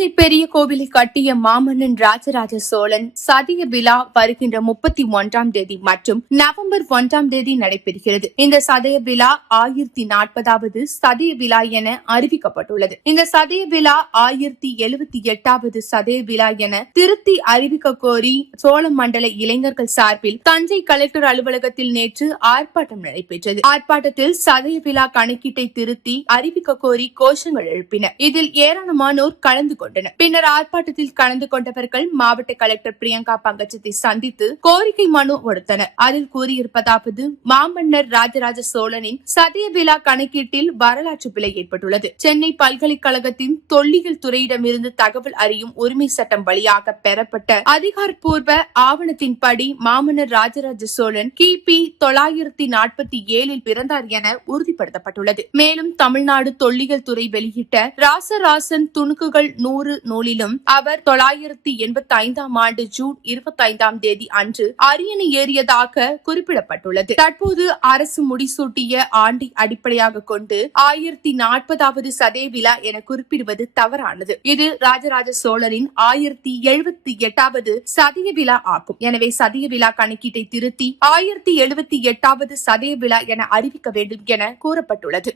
தஞ்சை பெரிய கோவிலை கட்டிய மாமன்னன் ராஜராஜ சோழன் சதய விழா வருகின்ற 31ஆம் தேதி மற்றும் நவம்பர் 1ஆம் தேதி நடைபெறுகிறது. இந்த சதய விழா 1040வது சதய விழா என அறிவிக்கப்பட்டுள்ளது. இந்த சதய விழா 1078வது சதய விழா என திருத்தி அறிவிக்க கோரி சோழ மண்டல இளைஞர்கள் சார்பில் தஞ்சை கலெக்டர் அலுவலகத்தில் நேற்று ஆர்ப்பாட்டம் நடைபெற்றது. ஆர்ப்பாட்டத்தில் சதய விழா கணக்கீட்டை திருத்தி அறிவிக்க கோரி கோஷங்கள் எழுப்பினர். இதில் ஏராளமானோர் கலந்து கொண்டனர். பின்னர் ஆர்ப்பாட்டத்தில் கலந்து கொண்டவர்கள் மாவட்ட கலெக்டர் பிரியங்கா பங்கஜத்தை சந்தித்து கோரிக்கை மனு கொடுத்தனர். அதில் கூறியிருப்பதாவது: மாமன்னர் ராஜராஜ சோழனின் சதய விழா கணக்கீட்டில் வரலாற்று பிழை ஏற்பட்டுள்ளது. சென்னை பல்கலைக்கழகத்தின் தொல்லியல் துறையிடமிருந்து தகவல் அறியும் உரிமை சட்டம் வழியாக பெறப்பட்ட அதிகாரப்பூர்வ ஆவணத்தின்படி மாமன்னர் ராஜராஜ சோழன் கிபி 947 பிறந்தார் என உறுதிப்படுத்தப்பட்டுள்ளது. மேலும் தமிழ்நாடு தொல்லியல் துறை வெளியிட்ட ராசராசன் துணுக்குகள் 100 நூலிலும் அவர் 985ஆம் ஆண்டு ஜூன் 25ஆம் தேதி அன்று அரியணை ஏறியதாக குறிப்பிடப்பட்டுள்ளது. தற்போது அரசு முடிசூட்டிய ஆண்டை அடிப்படையாக கொண்டு 1040வது சதய விழா என குறிப்பிடுவது தவறானது. இது ராஜராஜ சோழரின் 1078வது சதய விழா ஆகும். எனவே சதய விழா கணக்கீட்டை திருத்தி 1078வது சதய விழா என அறிவிக்க வேண்டும் என கூறப்பட்டுள்ளது.